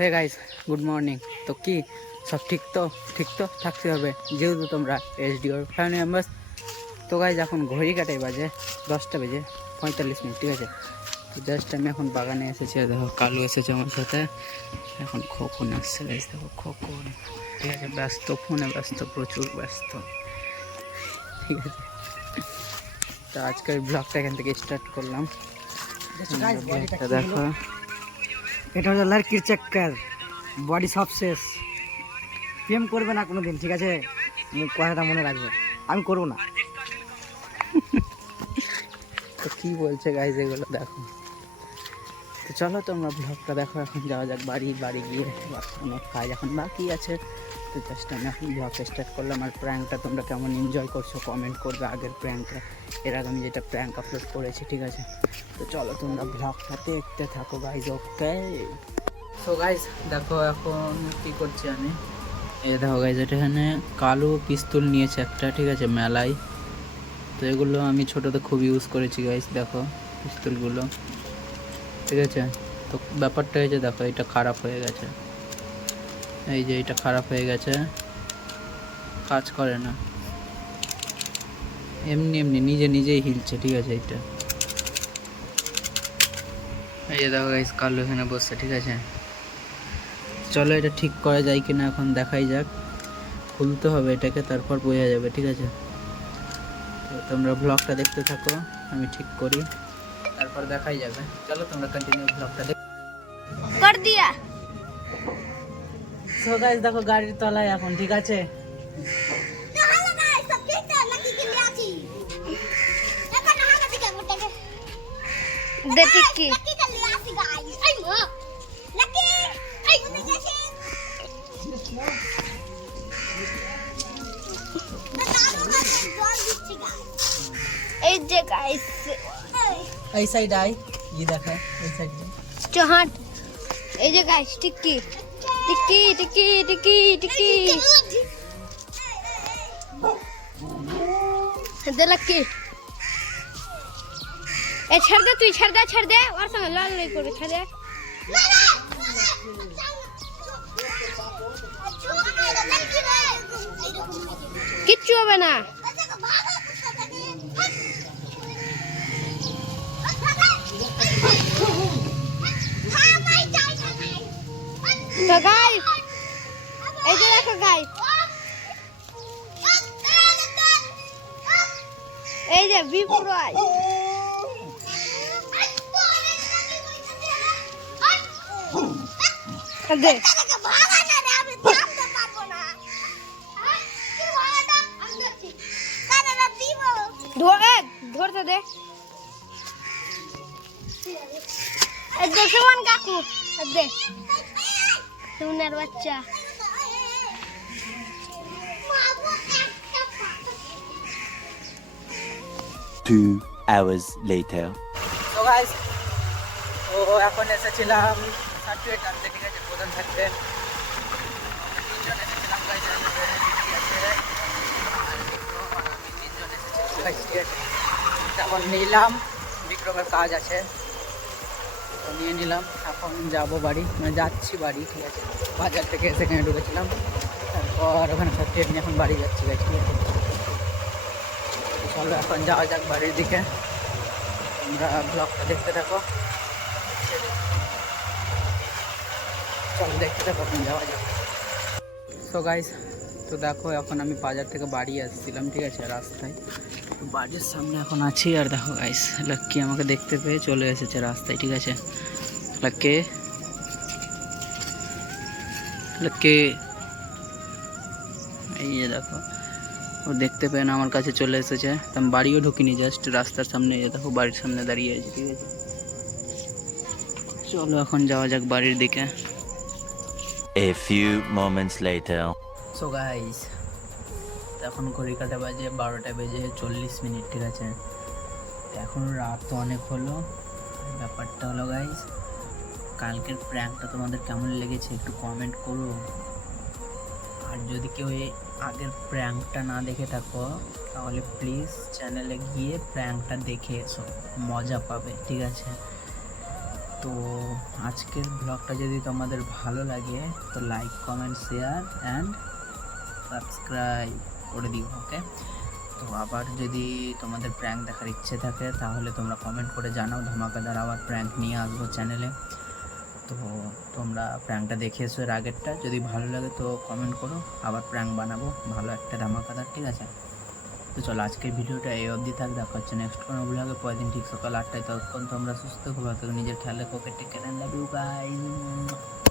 Hey guys, good morning. তো কি সব ঠিক তো থাকতে হবে, যেহেতু তোমরা এসডিওর ফ্যামিলি মেম্বার্স। তো গাইস এখন ঘড়ি কাটাই বাজে 10টা বেজে 45 মিনিট, ঠিক আছে। তো জাস্ট আমি এখন বাগানে এসেছি, দেখো কালু এসেছে আমার সাথে। এখন খোকন আসছে গাইস, দেখো খোকন, ঠিক আছে। ব্যস্ত, ফোনে ব্যস্ত, প্রচুর ব্যস্ত, ঠিক আছে। তো আজকের ব্লগটা এখান থেকে স্টার্ট করলাম। ব্লগটা দেখো। এটা হচ্ছে লড়কির চক্কর, বডি সব শেষ। প্রেম করবে না কোনোদিন, ঠিক আছে? কথাটা মনে রাখবে, আমি করবো না। তো কি বলছে গাইজ এগুলো দেখো। তো চলো তোমরা ব্লগটা দেখো। এখন যাওয়া যাক বাড়ি গিয়ে অনেক কাজ এখন বাকি আছে। তো জাস্ট আমি এখন ব্লগটা স্টার্ট করলাম। আর প্র্যাঙ্কটা তোমরা কেমন এনজয় করছো কমেন্ট করবে। আগের প্র্যাঙ্কটা, এর আগে আমি যেটা প্র্যাঙ্ক আপলোড করেছি, ঠিক আছে। তো চলো তোমরা ব্লগটা দেখতে থাকো গাইজ, ওকে। তো গাইজ দেখো এখন কি করছি আমি। দেখো গাইজ, এটা এখানে কালো পিস্তল নিয়েছে একটা, ঠিক আছে, মেলায়। তো এগুলো আমি ছোটোতে খুব ইউজ করেছি গাইজ, দেখো পিস্তলগুলো, ঠিক আছে। তো ব্যাপারটা হয়েছে দেখো, এটা খারাপ হয়ে গেছে, এই যে এটা খারাপ হয়ে গেছে, কাজ করে না, এমনি নিজেই হিলছে, ঠিক আছে। এইটা এই যে দেখো গাইজ, কালো এখানে বসছে, ঠিক আছে। চলো এটা ঠিক করা যায় কিনা এখন দেখাই যাক। খুলতে হবে এটাকে, তারপর বোঝা যাবে, ঠিক আছে। তো তোমরা ব্লগটা দেখতে থাকো, আমি ঠিক করি, তারপর দেখাই যাবে। চলো তোমরা কন্টিনিউ ব্লগটা कर दिया। সো গাইস দেখো গাড়ির তলায় এখন, ঠিক আছে। देखी এই যে গাইস, এই সাইড আই, ये देखा এই সাইড চহাট। এই যে গাইস, টিক্কি টিক্কি টিক্কি টিক্কি টিক্কি दे लक्की। ए छड़ दे, तू छड़ दे और संग लाल नहीं कर छड़ दे। কিচ্ছু হবে না। তো গাইস এই যে দেখো গাইস, এই যে বিপুরাই দে ধরতে দে। সুমন কাকু দে, সুমনের বাচ্চা। 2 hours later. তো গাইস, ও এখন এসেছিলাম সার্টিফিকেট আনতে, ঠিক আছে, প্রধান থাকতে। তিনজন এসেছিলাম গাইস, এখন নিলাম, বিক্রমের কাজ আছে তো নিয়ে নিলাম। এখন যাবো বাড়ি, মানে যাচ্ছি বাড়ি, ঠিক আছে। বাজার থেকে সেখানে ঢুকেছিলাম, তারপর ওখানে সার্টিফিকেট নিয়ে এখন বাড়ি যাচ্ছি গাইস, ঠিক আছে। চলো এখন যাওয়া যাক বাড়ির দিকে, তোমরা ব্লগটা দেখতে থাকো। চলো দেখতে থাকো, এখন যাওয়া যাক। তো গাইস, তো দেখো এখন আমি বাজার থেকে বাড়ি আসছিলাম, ঠিক আছে, রাস্তায়। তো বাড়ির সামনে এখন আছি, আর দেখো গাইস লাক্কি আমাকে দেখতে পেয়ে চলে এসেছে রাস্তায়, ঠিক আছে। লাক্কি এই যে দেখো, ও দেখতে পেয়ে না আমার কাছে চলে এসেছে। তো আমি বাড়িও ঢুকিনি, জাস্ট রাস্তার সামনে, এই দেখো বাড়ির সামনে দাঁড়িয়ে আছে, ঠিক আছে। চলো এখন যাওয়া যাক বাড়ির দিকে। A few moments later. So guys, এখন ঘড়ি কাটা বাজে 12টা বেজে 40 মিনিট, ঠিক আছে। এখন রাত তো অনেক হলো। ব্যাপারটা হলো গাইস, কালকের প্র্যাঙ্কটা তোমাদের কেমন লেগেছে একটু কমেন্ট করো। আর যদি কেউ আগের প্র্যাঙ্কটা না দেখে থাকো, তাহলে প্লিজ চ্যানেলে গিয়ে প্র্যাঙ্কটা দেখে এসো, মজা পাবে, ঠিক আছে। তো আজকের ব্লগটা যদি তোমাদের ভালো লাগে তো like comment share and subscribe করে দিও, ওকে। তো আবার যদি তোমাদের প্র্যাঙ্ক দেখার ইচ্ছে থাকে তাহলে তোমরা কমেন্ট করে জানাও, ধামাকাদার আবার প্র্যাঙ্ক নিয়ে আসবো চ্যানেলে। তো তোমরা প্র্যাঙ্কটা দেখে এসো এর আগেরটা, যদি ভালো লাগে তো কমেন্ট করো, আবার প্র্যাঙ্ক বানাবো ভালো একটা ধামাকাদার, ঠিক আছে। তো চলো আজকের ভিডিওটা এই অবধি থাক, দেখা হচ্ছে নেক্সট কোনো ব্লগে পরের দিন ঠিক সকাল 8টায়। ততক্ষণ তোমরা সুস্থ থাকো, নিজের খেয়াল রেখো, take care, love you guys.